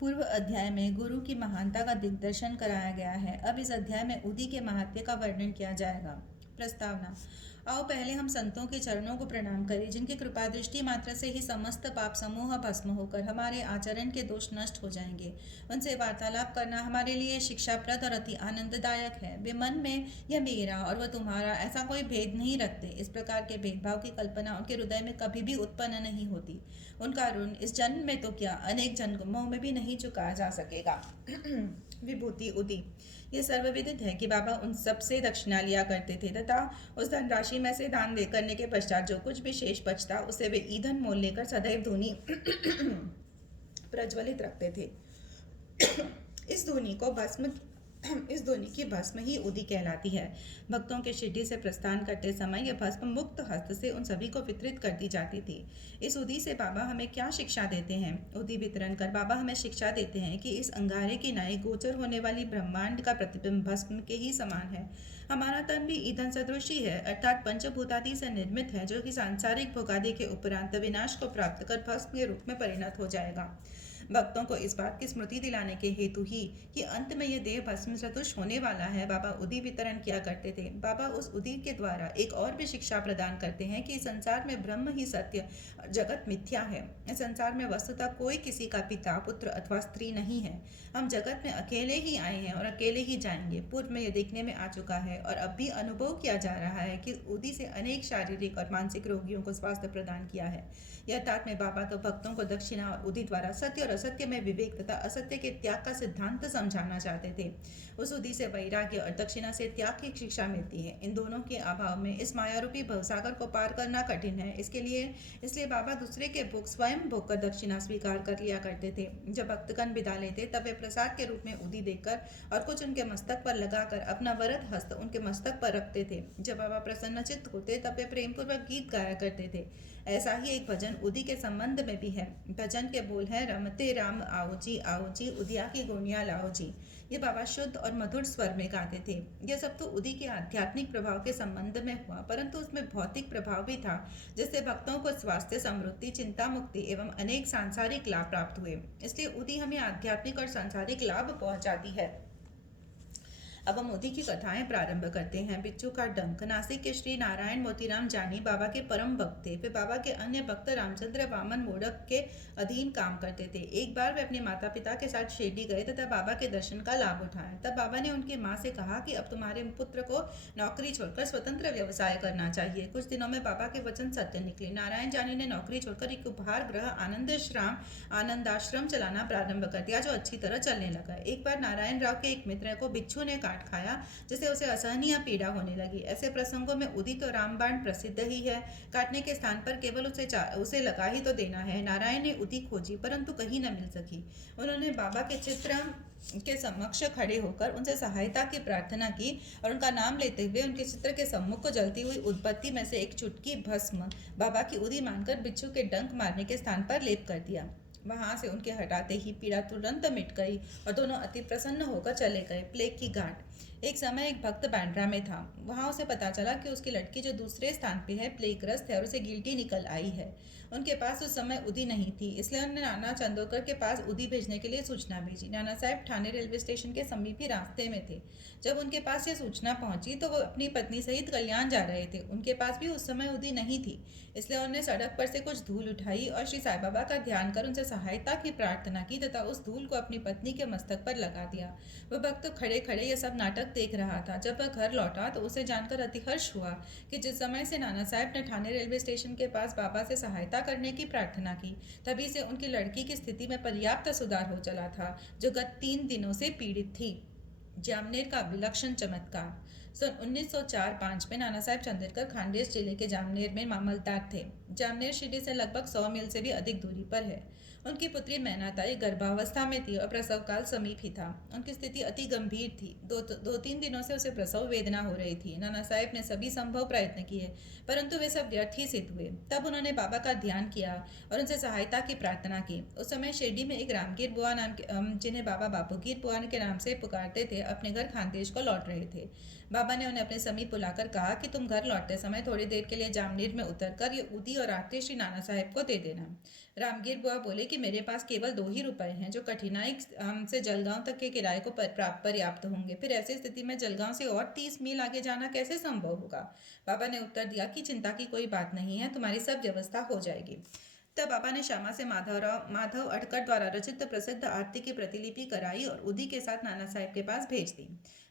पूर्व अध्याय में गुरु की महानता का दिग्दर्शन कराया गया है। अब इस अध्याय में उदी के महात्म्य का वर्णन किया जाएगा। प्रस्तावना। आओ पहले हम संतों के चरणों को प्रणाम करें, जिनकी कृपा दृष्टि मात्र से ही समस्त पाप समूह भस्म होकर हमारे आचरण के दोष नष्ट हो जाएंगे। उनसे वार्तालाप करना हमारे लिए शिक्षाप्रद और अति आनंददायक है। वे मन में यह मेरा और वह तुम्हारा ऐसा कोई भेद नहीं रखते। इस प्रकार के भेदभाव की कल्पना उनके हृदय में कभी भी उत्पन्न नहीं होती। उनका ऋण इस जन्म में तो क्या, अनेक जन्मों में भी नहीं चुकाया जा सकेगा। विभूति उदी। ये सर्वविदित है कि बाबा उन सबसे दक्षिणा लिया करते थे तथा उस धनराशि में से दान दे करने के पश्चात जो कुछ भी शेष बचता उसे वे ईंधन मोल लेकर सदैव धूनी प्रज्वलित रखते थे। इस ध्वनि की भस्म ही उदी कहलाती है। भक्तों के शिरडी से प्रस्थान करते समय यह भस्म मुक्त हस्त से उन सभी को वितरित कर दी जाती थी। इस उदी से बाबा हमें क्या शिक्षा देते हैं? उदी वितरण कर बाबा हमें शिक्षा देते हैं कि इस अंगारे की नाई गोचर होने वाली ब्रह्मांड का प्रतिबिंब भस्म के ही समान है। हमारा तन भी ईंधन सदृश ही है, अर्थात पंचभूतादि से निर्मित है, जो कि सांसारिक भोगादि के उपरांत विनाश को प्राप्त कर भस्म के रूप में परिणत हो जाएगा। भक्तों को इस बात की स्मृति दिलाने के हेतु ही कि अंत में यह देह भस्म सदृश होने वाला है, बाबा उदी वितरण किया करते थे। बाबा उस उदी के द्वारा एक और भी शिक्षा प्रदान करते हैं कि संसार में ब्रह्म ही सत्य, जगत मिथ्या है। इस संसार में वस्तुतः कोई किसी का पिता, पुत्र अथवा स्त्री नहीं है। हम जगत में अकेले ही आए हैं और अकेले ही जाएंगे। पूर्व में यह देखने में आ चुका है और अब भी अनुभव किया जा रहा है कि उदी से अनेक शारीरिक और मानसिक रोगियों को स्वास्थ्य प्रदान किया है। यह तात्म्य बाबा तो भक्तों को दक्षिणा और उदी द्वारा सत्य और असत्य में विवेक तथा असत्य के त्याग का सिद्धांत समझाना चाहते थे। उस उदी से वैराग्य और दक्षिणा से त्याग की शिक्षा मिलती है। इन दोनों के अभाव में इस मायारूपी भवसागर को पार करना कठिन है। इसलिए बाबा दूसरे के भोग स्वयं भोग कर दक्षिणा स्वीकार कर लिया करते थे। जब भक्तगण विदा लेते तब वे प्रसाद के रूप में उदी देकर और कुछ उनके मस्तक पर लगाकर अपना वरद हस्त उनके मस्तक पर रखते थे। जब बाबा प्रसन्न चित्त होते तब वे प्रेमपूर्वक गीत गाया करते थे। ऐसा ही एक भजन उदी के संबंध में भी है। भजन के बोल है, रमते राम आओ जी उदिया की गोनिया लाओ जी। ये बाबा शुद्ध और मधुर स्वर में गाते थे। यह सब तो उदी के आध्यात्मिक प्रभाव के संबंध में हुआ, परंतु उसमें भौतिक प्रभाव भी था, जिससे भक्तों को स्वास्थ्य, समृद्धि, चिंता मुक्ति एवं अनेक सांसारिक लाभ प्राप्त हुए। इसलिए उदी हमें आध्यात्मिक और सांसारिक लाभ पहुंचाती है। अब हम उदी की कथाएं प्रारंभ करते हैं। बिच्छू का डंक। नासिक के श्री नारायण मोतीराम जानी बाबा के परम भक्त थे। वे बाबा के अन्य भक्त रामचंद्र वामन मोडक के अधीन काम करते थे। एक बार वे अपने माता पिता के साथ शिरडी गए तथा बाबा के दर्शन का लाभ उठाया। तब बाबा ने उनकी माँ से कहा कि अब तुम्हारे पुत्र को नौकरी छोड़कर स्वतंत्र व्यवसाय करना चाहिए। कुछ दिनों में बाबा के वचन सत्य निकले। नारायण जानी ने नौकरी छोड़कर एक उपहार गृह आनंदाश्रम चलाना प्रारंभ कर दिया, जो अच्छी तरह चलने लगा। एक बार नारायण राव के एक मित्र को बिच्छू ने काट खाया, जिससे उसे असहनीय पीड़ा होने लगी। ऐसे प्रसंगों में उदी तो रामबाण प्रसिद्ध ही है। काटने के स्थान पर केवल उसे लगा ही तो देना है। नारायण ने उदी खोजी, परंतु कहीं न मिल सकी। उन्होंने बाबा के चित्र के समक्ष खड़े होकर उनसे सहायता की प्रार्थना की और उनका नाम लेते हुए उनके चित्र के सम्मुख को जलती हुई उदबत्ती में से एक चुटकी भस्म बाबा की उदी मानकर बिच्छू के डंक मारने के स्थान पर लेप कर दिया। वहां से उनके हटाते ही पीड़ा तुरंत मिट गई और दोनों अति प्रसन्न होकर चले गए। प्लेग की गांठ। एक समय एक भक्त बैंड्रा में था। वहां उसे पता चला कि उसकी लड़की जो दूसरे स्थान पे है प्लेगग्रस्त है और उसे गिल्टी निकल आई है। उनके पास उस समय उदी नहीं थी, इसलिए उन्होंने नाना चंदोरकर के पास उदी भेजने के लिए सूचना भेजी। नाना साहब ठाणे रेलवे स्टेशन के समीप ही रास्ते में थे। जब उनके पास ये सूचना पहुंची तो वो अपनी पत्नी सहित कल्याण जा रहे थे। उनके पास भी उस समय उदी नहीं थी, इसलिए उन्होंने सड़क पर से कुछ धूल उठाई और श्री साईं बाबा का ध्यान कर उनसे सहायता की प्रार्थना की तथा उस धूल को अपनी पत्नी के मस्तक पर लगा दिया। वह भक्त खड़े खड़े यह सब नाटक देख रहा था। जब वह घर लौटा तो उसे जानकर अति हर्ष हुआ कि जिस समय से नाना साहब ने ठाणे रेलवे स्टेशन के पास बाबा से सहायता करने की प्रार्थना की, तभी से उनकी लड़की की स्थिति में पर्याप्त सुधार हो चला था, जो गत 3 दिनों से पीड़ित थी। जामनेर का विलक्षण चमत्कार। सन 1904-5 में नाना साहब चंदेरकर खांडेर जिले के जामनेर में मामलतदार थे। जामनेर शिरडी से लगभग 100 मील से भी अधिक दूरी पर है। उनकी पुत्री मैनाताई गर्भावस्था में थी और प्रसव काल समीप ही था। उनकी स्थिति अति गंभीर थी। दो तीन दिनों से उसे प्रसव वेदना हो रही थी। नाना साहब ने सभी संभव प्रयत्न किए, परंतु वे सब व्यर्थ ही सिद्ध हुए। तब उन्होंने बाबा का ध्यान किया और उनसे सहायता की प्रार्थना की। उस समय शिरडी में एक रामगीर बुआ नाम के जिन्हें बाबा बापूगीर बुआ के नाम से पुकारते थे, अपने घर खानदेश को लौट रहे थे। बाबा ने उन्हें अपने समीप बुलाकर कहा कि तुम घर लौटते समय थोड़ी देर के लिए जामनेर में उतरकर ये उदी और आरती श्री नाना साहब को दे देना। रामगीर बुआ बोले कि मेरे पास केवल 2 ही रुपए हैं जो कठिनाई से जलगांव तक के किराए को पर्याप्त होंगे। फिर ऐसी स्थिति में जलगांव से और 30 मील आगे जाना कैसे संभव होगा? बाबा ने उत्तर दिया कि चिंता की कोई बात नहीं है, तुम्हारी सब व्यवस्था हो जाएगी। तब बाबा ने श्यामा से माधव अडकर द्वारा रचित प्रसिद्ध आरती की प्रतिलिपि कराई और उदी के साथ नाना साहेब के पास भेज दी।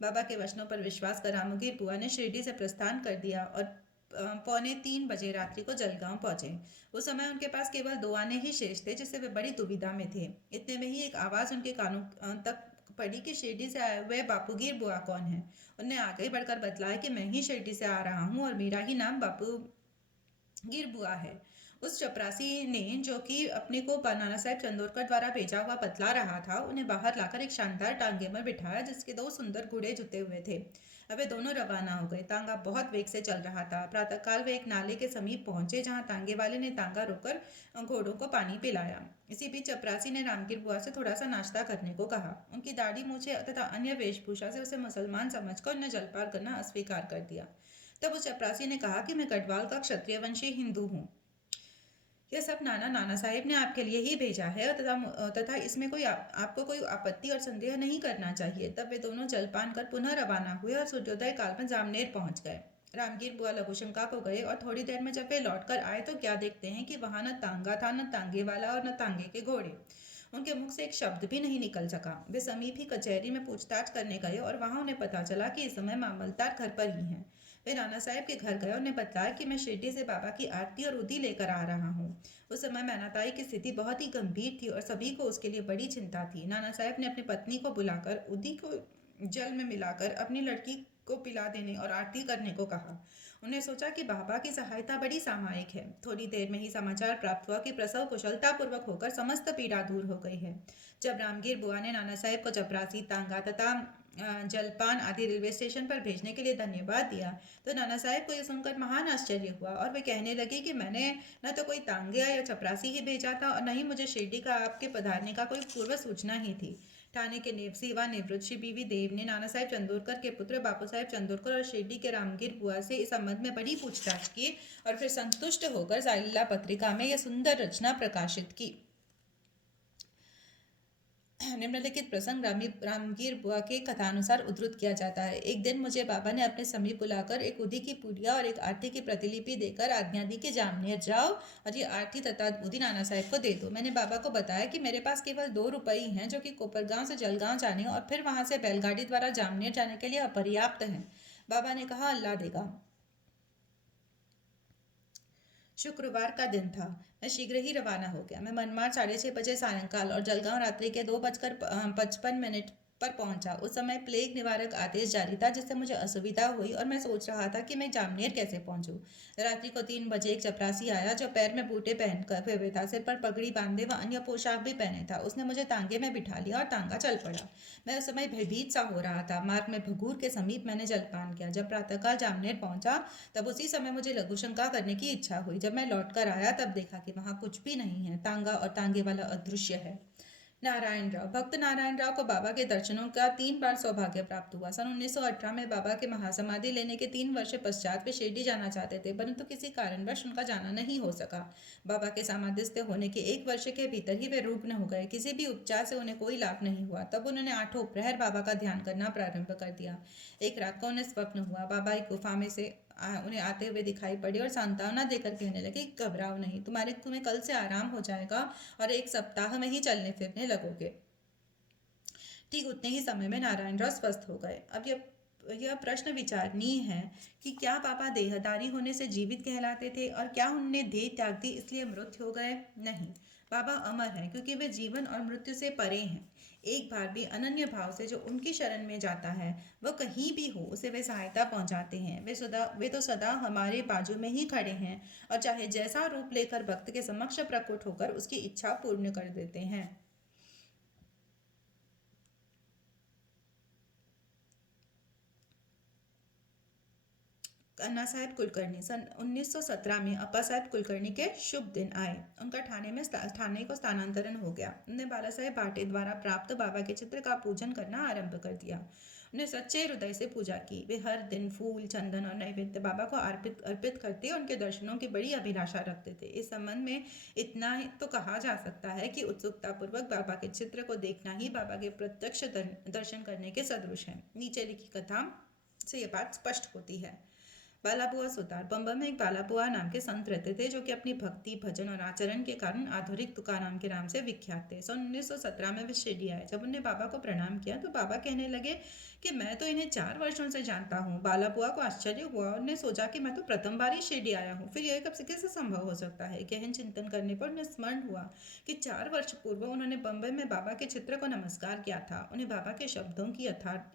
बाबा के वचनों पर विश्वास कर रामगीर बुआ ने शिरडी से प्रस्थान कर दिया और 2:45 रात्रि को जलगांव पहुंचे। उस समय उनके पास केवल 2 आने ही शेष थे, जिससे वे बड़ी दुविधा में थे। इतने में ही एक आवाज उनके कानों तक पड़ी कि शिरडी से आए हुए बापूगीर बुआ कौन है। उनने आगे बढ़कर बतलाया कि मैं ही शिरडी से आ रहा हूँ और मेरा ही नाम बापूगीर बुआ है। उस चपरासी ने, जो कि अपने को नाना साहेब चंदोरकर द्वारा भेजा हुआ बतला रहा था, उन्हें बाहर लाकर एक शानदार टांगे में बिठाया जिसके 2 सुंदर घोड़े जुते हुए थे। अब वे दोनों रवाना हो गए। तांगा बहुत वेग से चल रहा था। प्रातःकाल वे एक नाले के समीप पहुंचे जहां तांगे वाले ने तांगा रोककर घोड़ों को पानी पिलाया। इसी बीच चपरासी ने रामगीर बुआ से थोड़ा सा नाश्ता करने को कहा। उनकी दाढ़ी मूछे तथा अन्य वेशभूषा से उसे मुसलमान समझकर उन्हें जलपान करना अस्वीकार कर दिया। तब उस चपरासी ने कहा कि मैं गढ़वाल का क्षत्रिय वंशी हिंदू हूँ। यह सब नाना साहेब ने आपके लिए ही भेजा है तथा इसमें आपको कोई आपत्ति और संदेह नहीं करना चाहिए। तब वे दोनों जलपान कर पुनः रवाना हुए और सूर्योदय काल में जामनेर पहुंच गए। रामगीर बुआ लघुशंका को गए और थोड़ी देर में जब वे लौटकर आए तो क्या देखते हैं कि वहां न तांगा था, न तांगे वाला और न तांगे के घोड़े। उनके मुख से एक शब्द भी नहीं निकल सका। वे समीप ही कचहरी में पूछताछ करने गए और वहां उन्हें पता चला कि इस समय मामलतदार घर पर ही हैं। वे नाना साहेब के घर गए और उन्हें बताया कि मैं शिरडी से बाबा की आरती और उदी लेकर आ रहा हूँ। उस समय मैनाताई की स्थिति बहुत ही गंभीर थी और सभी को उसके लिए बड़ी चिंता थी। नाना साहेब ने अपनी पत्नी को बुलाकर उदी को जल में मिलाकर अपनी लड़की को पिला देने और आरती करने को कहा। उन्हें सोचा कि बाबा की सहायता बड़ी सामयिक है। थोड़ी देर में ही समाचार प्राप्त हुआ कि प्रसव कुशलतापूर्वक होकर समस्त पीड़ा दूर हो गई है। जब रामगीर बुआ ने नाना साहेब को चपरासी, तांगा तथा जलपान आदि रेलवे स्टेशन पर भेजने के लिए धन्यवाद दिया तो नाना साहेब को यह सुनकर महान आश्चर्य हुआ और वे कहने लगे कि मैंने न तो कोई तांगे या चपरासी ही भेजा था और न ही मुझे शिरडी का आपके पधारने का कोई पूर्व सूचना ही थी। ठाणे के सेवा निवृत्त श्री बीवी देव ने नाना साहेब चंदोरकर के पुत्र बापू साहेब चंदोरकर और शिरडी के रामगीर बुआ से इस संबंध में बड़ी पूछताछ की और फिर संतुष्ट होकर साइला पत्रिका में यह सुंदर रचना प्रकाशित की। निम्नलिखित प्रसंग रामगीर बुआ के कथानुसार उद्धृत किया जाता है। एक दिन मुझे बाबा ने अपने समीप बुलाकर एक उदी की पुड़िया और एक आरती की प्रतिलिपि देकर आज्ञा दी कि जामनेर जाओ और ये आरती तथा उदी नाना साहेब को दे दो। मैंने बाबा को बताया कि मेरे पास केवल 2 रुपये ही हैं जो कि कोपरगांव से जलगांव जाने और फिर वहां से बैलगाड़ी द्वारा जामनेर जाने के लिए अपर्याप्त हैं। बाबा ने कहा, अल्लाह देगा। शुक्रवार का दिन था। मैं शीघ्र ही रवाना हो गया। मैं मनमाड़ 6:30 सायंकाल और जलगांव रात्रि के 2:55 पर पहुंचा। उस समय प्लेग निवारक आदेश जारी था जिससे मुझे असुविधा हुई और मैं सोच रहा था कि मैं जामनेर कैसे पहुंचूं। रात्रि को 3 बजे एक चपरासी आया जो पैर में बूटे पहन कर हुए था, सिर पर पगड़ी बांधे व अन्य पोशाक भी पहने था। उसने मुझे तांगे में बिठा लिया और तांगा चल पड़ा। मैं उस समय भयभीत सा हो रहा था। मार्ग में भगूर के समीप मैंने जलपान किया। जब प्रातःकाल जामनेर पहुंचा तब उसी समय मुझे लघुशंका करने की इच्छा हुई। जब मैं लौट कर आया तब देखा कि वहां कुछ भी नहीं है। तांगा और तांगे वाला अदृश्य है। नारायण राव। भक्त नारायण राव को बाबा के दर्शनों का 3 बार सौभाग्य प्राप्त हुआ। सन 1918 में बाबा के महासमाधि लेने के 3 वर्ष पश्चात वे शिरडी जाना चाहते थे, परंतु किसी कारणवश उनका जाना नहीं हो सका। बाबा के समाधिस्थ होने के 1 वर्ष के भीतर ही वे रुग्ण हो गए। किसी भी उपचार से उन्हें कोई लाभ नहीं हुआ। तब उन्होंने 8 प्रहर बाबा का ध्यान करना प्रारंभ कर दिया। एक रात को उन्हें स्वप्न हुआ। बाबा एक गुफा में से उन्हें आते हुए दिखाई पड़े और सांत्वना देकर कहने लगे, घबराओ नहीं, तुम्हें कल से आराम हो जाएगा और 1 सप्ताह में ही चलने फिरने लगोगे। ठीक उतने ही समय में नारायण राव स्वस्थ हो गए। अब यह प्रश्न विचारणीय है कि क्या बाबा देहधारी होने से जीवित कहलाते थे और क्या उन्होंने देह त्याग दी इसलिए मृत हो गए? नहीं, बाबा अमर हैं क्योंकि वे जीवन और मृत्यु से परे हैं। एक बार भी अनन्य भाव से जो उनकी शरण में जाता है वह कहीं भी हो उसे वे सहायता पहुंचाते हैं। वे तो सदा हमारे बाजू में ही खड़े हैं और चाहे जैसा रूप लेकर भक्त के समक्ष प्रकट होकर उसकी इच्छा पूर्ण कर देते हैं। अन्ना साहेब कुलकर्णी सन 1917 में अप्पा साहेब कुलकर्णी के शुभ दिन आए। उनका ठाणे को स्थानांतरण हो गया। उन्हें बाला साहेब भाटे द्वारा प्राप्त बाबा के चित्र का पूजन करना आरंभ कर दिया। उन्हें सच्चे हृदय से पूजा की। वे हर दिन फूल, चंदन और नैवेद्य बाबा को अर्पित अर्पित करते, उनके दर्शनों की बड़ी अभिलाषा रखते थे। इस संबंध में इतना ही तो कहा जा सकता है कि उत्सुकता पूर्वक बाबा के चित्र को देखना ही बाबा के प्रत्यक्ष दर्शन करने के सदृश है। नीचे लिखी कथा से ये बात स्पष्ट होती है। बालाबुआ सुतार बम्बई में एक बालाबुआ नाम के संत रहते थे, जो कि अपनी भक्ति, भजन और आचरण के कारण आधुनिक तुकाराम के नाम से विख्यात थे। सन 1917 में वे शिरडी आए। जब उन्हें बाबा को प्रणाम किया तो बाबा कहने लगे कि मैं तो इन्हें 4 वर्षों से जानता हूँ। बालाबुआ को आश्चर्य हुआ और उन्हें सोचा कि मैं तो प्रथम बार ही शिरडी आया हूँ, फिर यह कब से कैसे संभव हो सकता है। गहन चिंतन करने पर उन्हें स्मरण हुआ कि 4 वर्ष पूर्व उन्होंने बम्बई में बाबा के चित्र को नमस्कार किया था। उन्हें बाबा के शब्दों की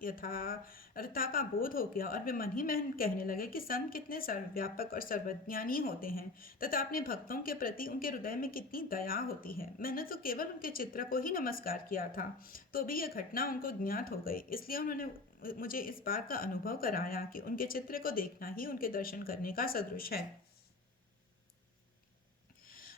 यथार्थता का बोध हो गया और वे मन ही मन कहने लगे कि संत कितने सर्वव्यापक और सर्वज्ञानी होते हैं तथा अपने भक्तों के प्रति उनके हृदय में कितनी दया होती है। मैंने तो केवल उनके चित्र को ही नमस्कार किया था, तो भी यह घटना उनको ज्ञात हो गई। इसलिए उन्होंने मुझे इस बात का अनुभव कराया कि उनके चित्र को देखना ही उनके दर्शन करने का सदृश है।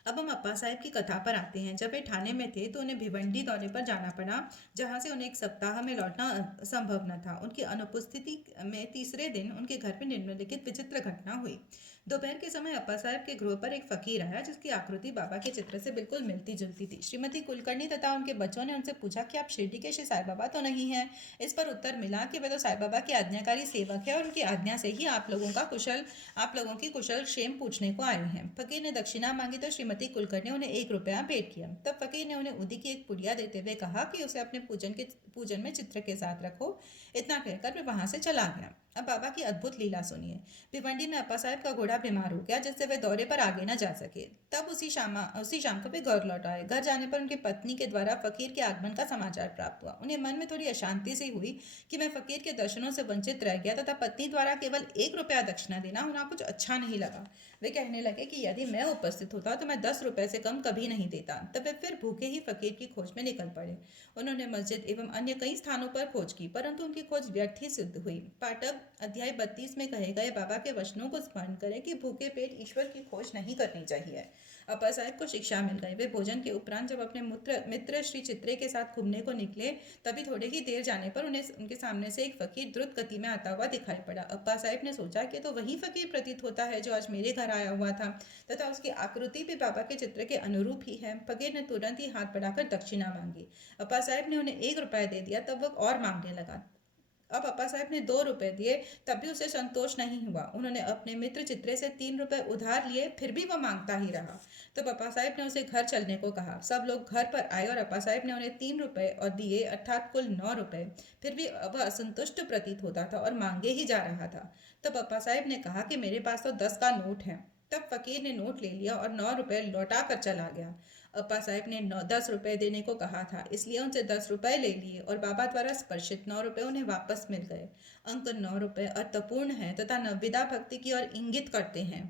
अब हम अप्पा साहब की कथा पर आते हैं। जब वे ठाणे में थे तो उन्हें भिवंडी दौरे पर जाना पड़ा, जहां से उन्हें 1 सप्ताह में लौटना संभव न था। उनकी अनुपस्थिति में तीसरे दिन उनके घर में निम्नलिखित विचित्र घटना हुई। दोपहर के समय अप्पा साहब के गृह पर एक फकीर आया, जिसकी आकृति बाबा के चित्र से बिल्कुल मिलती जुलती थी। श्रीमती कुलकर्णी तथा उनके बच्चों ने उनसे पूछा कि आप शिरडी के श्री साई बाबा तो नहीं हैं। इस पर उत्तर मिला कि वे तो साई बाबा के आज्ञाकारी सेवक है और उनकी आज्ञा से ही आप लोगों की कुशल क्षेम पूछने को आए हैं। फकीर ने दक्षिणा मांगी तो श्रीमती कुलकर्णी ने उन्हें 1 रुपया भेंट किया। तब फकीर ने उन्हें उदी की एक पुड़िया देते हुए कहा कि उसे अपने पूजन में चित्र के साथ रखो। इतना कहकर वे वहां से चला गया। अब बाबा की अद्भुत लीला सुनिए। भिवंडी में अप्पा साहब का घोड़ा बीमार हो गया, जिससे वे दौरे पर आगे न जा सके। तब उसी शाम को वे घर लौट आए। घर जाने पर उनकी पत्नी के द्वारा फकीर के आगमन का समाचार प्राप्त हुआ। उन्हें मन में थोड़ी अशांति सी हुई कि मैं फकीर के दर्शनों से वंचित रह गया तथा पत्नी द्वारा केवल 1 रुपया दक्षिणा देना उन्हें कुछ अच्छा नहीं लगा। वे कहने लगे कि यदि मैं उपस्थित होता तो मैं 10 रुपए से कम कभी नहीं देता। तब वे फिर भूखे ही फकीर की खोज में निकल पड़े। उन्होंने मस्जिद एवं अन्य कई स्थानों पर खोज की, परंतु उनकी खोज व्यर्थ ही सिद्ध हुई। पाठक अध्याय 32 में कहे गए बाबा के वचनों को स्मरण करें कि भूखे पेट ईश्वर की खोज नहीं करनी चाहिए। अप्पा साहब को शिक्षा मिल गई। वे भोजन के उपरांत जब अपने मित्र श्री चित्रे के साथ घूमने को निकले, तभी थोड़े ही देर जाने पर उन्हें उनके सामने से एक फकीर द्रुत गति में आता हुआ दिखाई पड़ा। अप्पा साहब ने सोचा कि तो वही फकीर प्रतीत होता है जो आज मेरे घर आया हुआ था तथा उसकी आकृति भी बाबा के चित्र के अनुरूप ही है। फकीर ने तुरंत ही हाथ बढ़ाकर दक्षिणा मांगी। अप्पा साहब ने उन्हें 1 रुपया दे दिया। तब वह और मांगने लगा। अब अप्पा साहब ने 2 रुपए दिए, तब भी उसे संतोष नहीं हुआ। उन्होंने अपने मित्र चित्रे से 3 रुपए उधार लिए, फिर भी वह मांगता ही रहा। तब अप्पा साहब ने उसे घर चलने को कहा। सब लोग घर पर आए और अप्पा साहब ने उन्हें 3 रुपए और दिए, अर्थात कुल 9 रुपए। फिर भी वह असंतुष्ट प्रतीत होता था और मांगे ही जा रहा था। तब अप्पा साहब ने कहा कि मेरे पास तो 10 का नोट है। तब फकीर ने नोट ले लिया और 9 रुपए लौटा कर चला गया। अप्पा साहब ने 10 रुपए देने को कहा था, इसलिए उनसे 10 रुपए ले लिए और बाबा द्वारा स्पर्शित 9 रुपए उन्हें वापस मिल गए। अंक 9 रुपए अर्थपूर्ण है तथा नवविधा भक्ति की ओर इंगित करते हैं।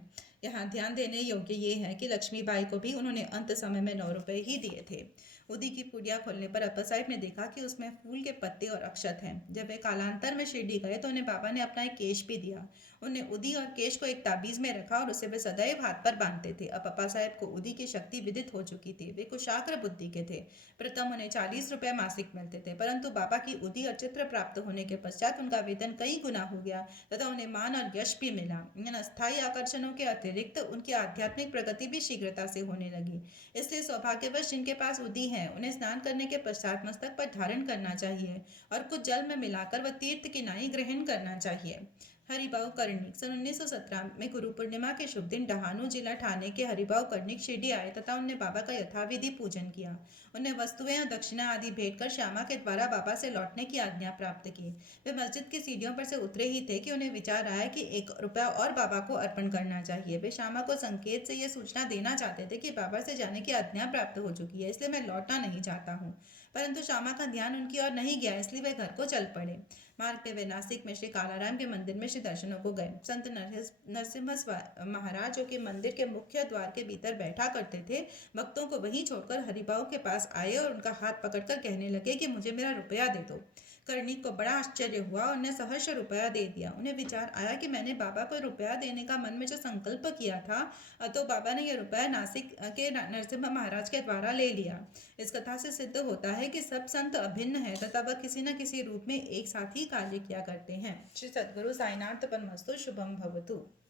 यहाँ ध्यान देने योग्य ये है कि लक्ष्मीबाई को भी उन्होंने अंत समय में 9 रुपए ही दिए थे। उदी की पुड़िया खोलने पर अप्पा साहब ने देखा कि उसमें फूल के पत्ते और अक्षत हैं। जब वे कालांतर में शिरडी गए तो उन्हें बाबा ने अपना एक केश भी दिया। उन्हें उदी और केश को एक ताबीज में रखा और उसे वे सदैव हाथ पर बांधते थे। अब अप्पा साहब को उदी की शक्ति विदित हो चुकी थी। वे कुशाग्र बुद्धि के थे। प्रथम उन्हें 40 रुपए मासिक मिलते थे, परंतु बाबा की उदी और चित्र प्राप्त होने के पश्चात उनका वेतन कई गुना हो गया तथा उन्हें मान और यश भी मिला। इन अस्थायी आकर्षणों के अतिरिक्त उनकी आध्यात्मिक प्रगति भी शीघ्रता से होने लगी। इसलिए सौभाग्यवश जिनके पास उदी है, उन्हें स्नान करने के पश्चात मस्तक पर धारण करना चाहिए और कुछ जल में मिलाकर वह तीर्थ की नाई ग्रहण करना चाहिए। हरिभाऊ कर्णिक सन 1917 में गुरु पूर्णिमा के शुभ दिन डहाणू जिला ठाणे के हरिभाऊ कर्णिक शिरडी आए तथा उन्होंने बाबा का यथाविधि पूजन किया। उन्हें वस्तुएं और दक्षिणा आदि भेंट कर श्यामा के द्वारा बाबा से लौटने की आज्ञा प्राप्त की। वे मस्जिद की सीढ़ियों पर से उतरे ही थे कि उन्हें विचार आया कि 1 रुपया और बाबा को अर्पण करना चाहिए। वे श्यामा को संकेत से यह सूचना देना चाहते थे कि बाबा से जाने की आज्ञा प्राप्त हो चुकी है, इसलिए मैं लौटना नहीं चाहता हूँ। परंतु श्यामा का ध्यान उनकी ओर नहीं गया, इसलिए वे घर को चल पड़े। मार्ग पे वे नासिक में श्री कालाराम के मंदिर में श्री दर्शनों को गए। संत नरसिम्हा महाराज जो कि मंदिर के मुख्य द्वार के भीतर बैठा करते थे, भक्तों को वहीं छोड़कर हरिभाऊ के पास पास आए और उनका हाथ पकड़कर कहने लगे कि मुझे मेरा रुपया दे दो। कर्णिक को बड़ा आश्चर्य हुआ और उन्हें सहर्ष रुपया दे दिया। उन्हें विचार आया कि मैंने बाबा को रुपया देने का मन में जो संकल्प किया था, तो बाबा ने यह रुपया नासिक के नरसिम्हा महाराज के द्वारा ले लिया। इस कथा से सिद्ध होता है कि सब संत अभिन्न है तथा वह किसी न किसी रूप में एक साथ ही कार्य किया करते हैं। श्री सद्गुरु साईनाथ अर्पणमस्तु। शुभम भवतु।